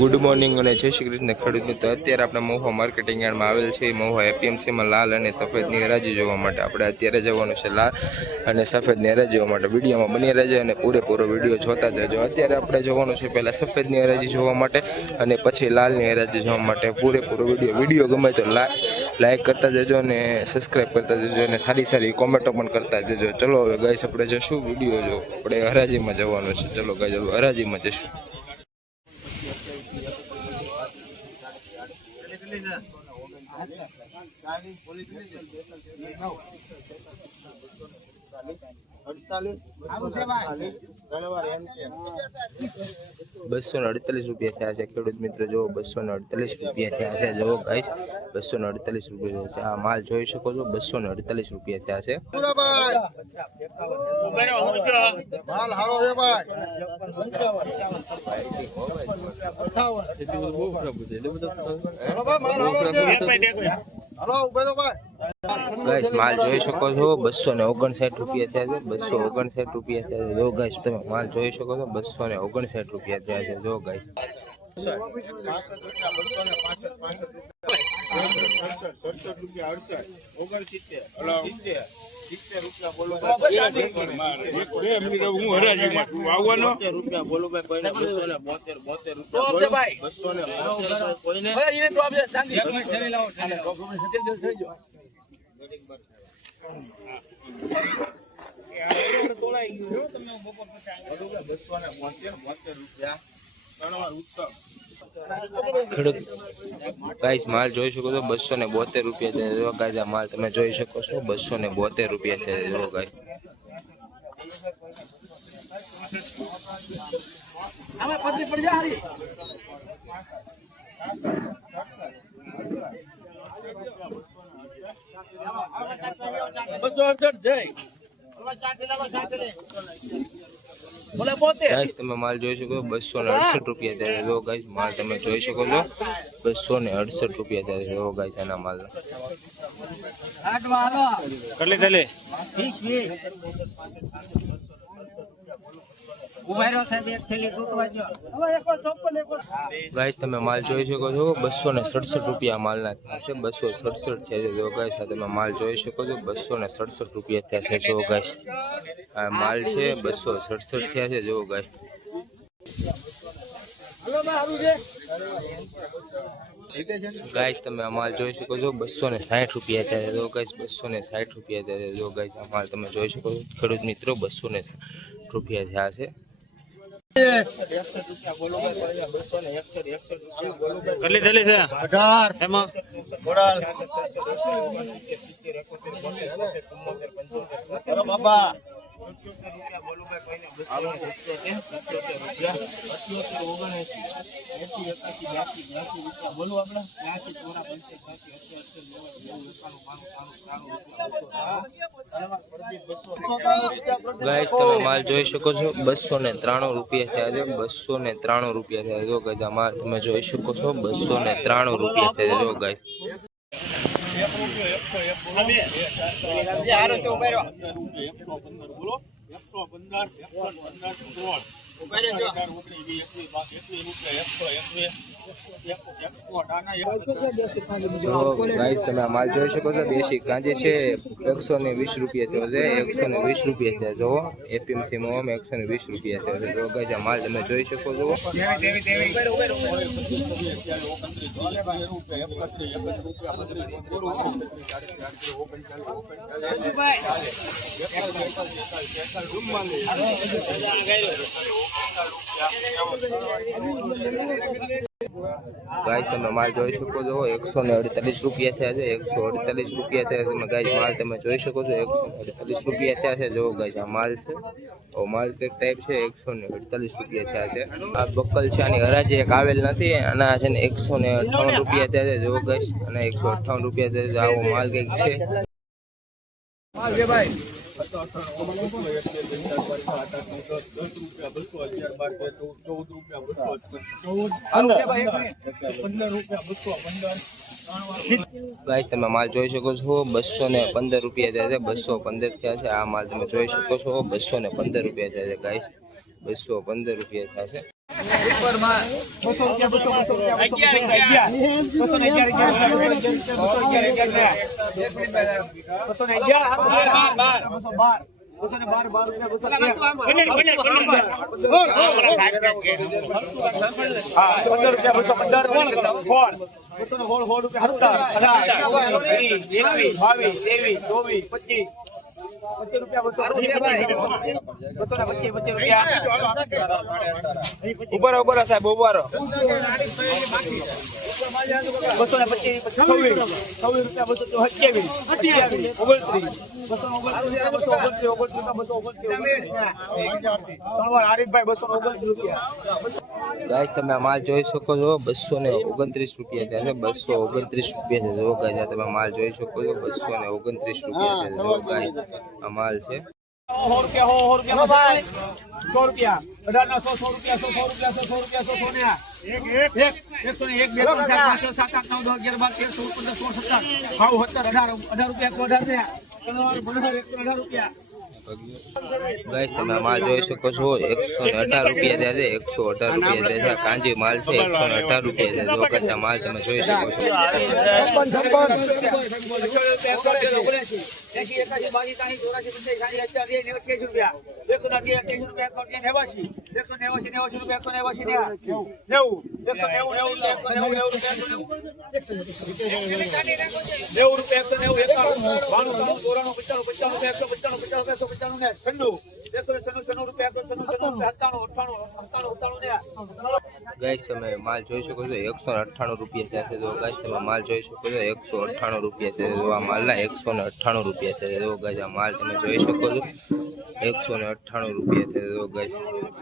Good morning અને જય શ્રી કૃષ્ણ ખેડૂત મિત્રો। અત્યારે આપણે મહુવા માર્કેટિંગ યાર્ડમાં આવેલ છે। મહુવા એપીએમસીમાં લાલ અને સફેદની હરાજી જોવા માટે આપણે અત્યારે જવાનું છે લાલ અને સફેદની હરાજી જોવા માટે। વિડીયોમાં બની રહેજો અને પૂરેપૂરો વિડીયો જોતા જજો। અત્યારે આપણે જવાનું છે પહેલાં સફેદની હરાજી જોવા માટે અને પછી લાલની હરાજી જોવા માટે। પૂરેપૂરો વિડીયો ગમે તો લાઈક કરતા જજો અને સબસ્ક્રાઈબ કરતા જજો અને સારી સારી કોમેન્ટો પણ કરતા જજો। ચલો હવે ગાઈસ આપણે જશું વિડીયો જો આપણે હરાજીમાં જવાનું છે। ચલો ગાઈસ હવે હરાજીમાં જશું। ₹248 થયા છે ખેડૂત મિત્રો જો। ₹248 થયા છે જો ગાઈસ। ₹248 છે। આ માલ જોઈ શકો છો। ₹248 થયા છે। માલ હારો છે ભાઈ। ગાઈસ માલ જોઈ શકો છો। ₹259 થયા છે। ₹259 થયા છે જો ગાઈસ। તમે માલ જોઈ શકો છો। ₹259 થયા છે જો ગાઈસ। ખેડૂત ગાઈસ માલ જોઈ શકો છો। ₹272 છે જો ગાઈસ। આ માલ તમે જોઈ શકો છો। ₹272 છે જો ગાઈસ। ગાઈસ તમે માલ જોઈ શકો ₹268 થયા જો ગાઈસ। માલ તમે જોઈ શકો છો। ₹268 થયા જો ગાઈસ આના માલ। ગાઈસ તમે માલ જોઈ શકો છો। ₹267 માલના થયા છે। 267 છે જો ગાઈસ। આ તમે માલ જોઈ શકો છો। ₹267 થયા છે જો ગાઈસ। આ માલ છે 267 થયા છે જો ગાઈસ। ગાઈસ તમે આ માલ જોઈ શકો છો। ₹260 થયા છે જો ગાઈસ। ₹260 થયા છે જો ગાઈસ। આ માલ તમે જોઈ શકો છો ખેડૂત મિત્રો। ₹260 થયા છે। ગાઈસ તમે માલ જોઈ શકો છો। ₹293 થયા છે। ₹293 થયા જો ગાઈસ। આ માલ તમે જોઈ શકો છો। ₹293 થયા જો ગાઈસ। ગાઈસ તમે માલ જોઈ શકો છો। દેશી કાંજી છે ₹120 થયો છે। ₹120 થયા જો। એપીએમસી માં ₹120 થયો છે જો ગાઈસ। આ માલ તમે જોઈ શકો છો। ગાઈસ તમે માલ જોઈ શકો છો। ₹148 થયા છે। ₹148 થયા છે ગાઈસ। માલ તમે જોઈ શકો છો। ₹148 થયા છે જો ગાઈસ। આ માલ છે માલ ટાઈપ છે। ₹148 થયા છે। આ બકલ છે આની હરાજી એક આવેલ નથી। આના છે ને ₹158 થયા છે જો ગાઈસ। અને ₹158 થયા છે। આવો માલ કઈક છે। गाइस તમે માલ જોઈ શકો છો 215 રૂપિયા જાય છે 215 થયા છે આ માલ તમે જોઈ શકો છો 215 રૂપિયા જાય છે ગાइस 215 રૂપિયા થશે। ઉપર સાહેબ ઉભારો. 229 ગાઈસ તમે આ માલ જોઈ શકો છો 229 રૂપિયા છે. 229 રૂપિયા છે. જો ગાઈસ તમે માલ જોઈ શકો છો 229 રૂપિયા છે. જો ગાઈસ આ માલ છે. 100 રૂપિયા 100 રૂપિયા 100 રૂપિયા 100 રૂપિયા 100 રૂપિયા 100 101 102 3 4 5 6 7 8 9 10 11 12 13 14 15 16 17 18 રૂપિયા 18 રૂપિયા ગાઈસ તમે આ માલ જોઈ શકો છો 118 રૂપિયા છે. 118 રૂપિયા છે. કાંજી માલ છે 118 રૂપિયા છે. જો ગાઈસ આ માલ તમે જોઈ શકો છો. 198 ગાઈસ તમે માલ જોઈ શકો છો 198 રૂપિયા છે. જો ગાઈસ તમે માલ જોઈ શકો છો 198 રૂપિયા છે. જો આ માલના 198 રૂપિયા છે. જો ગાઈસ આ માલ તમે જોઈ શકો છો 198 રૂપિયા છે. જો ગાઈસ